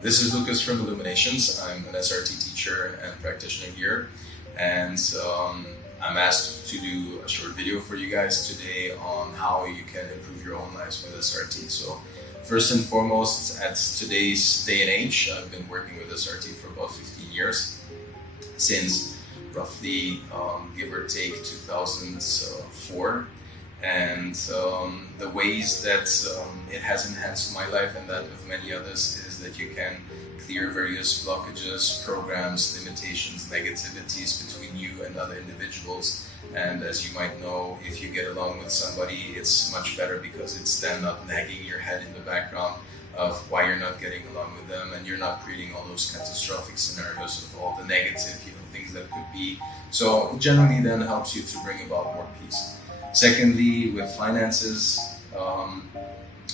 This is Lukas from Illuminations. I'm an SRT teacher and practitioner here, and I'm asked to do a short video for you guys today on how you can improve your own lives with SRT. So first and foremost, at today's day and age, I've been working with SRT for about 15 years, since roughly give or take 2004. And the ways that it has enhanced my life and that of many others is that you can clear various blockages, programs, limitations, negativities between you and other individuals. And as you might know, if you get along with somebody, it's much better because it's then not nagging your head in the background of why you're not getting along with them, and you're not creating all those catastrophic scenarios of all the negative, things that could be. So it generally then helps you to bring about more peace. Secondly, with finances,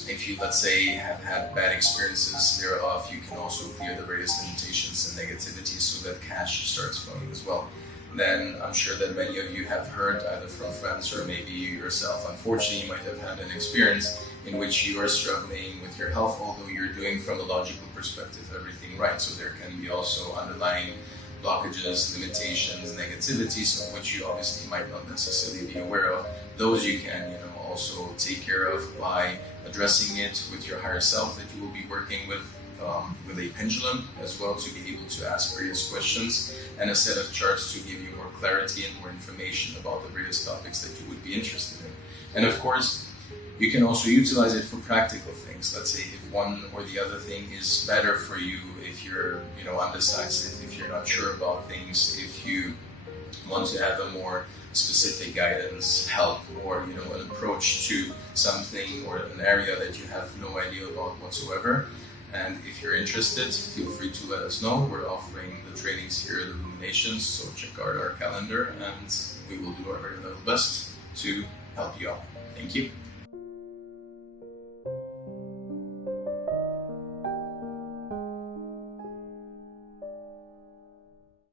if you, let's say, have had bad experiences thereof, you can also clear the various limitations and negativities so that cash starts flowing as well. Then I'm sure that many of you have heard, either from friends or maybe you yourself, unfortunately, you might have had an experience in which you are struggling with your health, although you're doing from a logical perspective everything right. So there can be also underlying blockages, limitations, negativities, of which you obviously might not necessarily be aware of. Those you can, also take care of by addressing it with your higher self that you will be working with a pendulum as well, to be able to ask various questions, and a set of charts to give you more clarity and more information about the various topics that you would be interested in. And of course, you can also utilize it for practical things. Let's say if one or the other thing is better for you, if you're undecisive, if you're not sure about things, if you want to have a more specific guidance, help, or an approach to something or an area that you have no idea about whatsoever. And if you're interested, feel free to let us know. We're offering the trainings here at Illuminations, so check out our calendar and we will do our very level best to help you out. Thank you.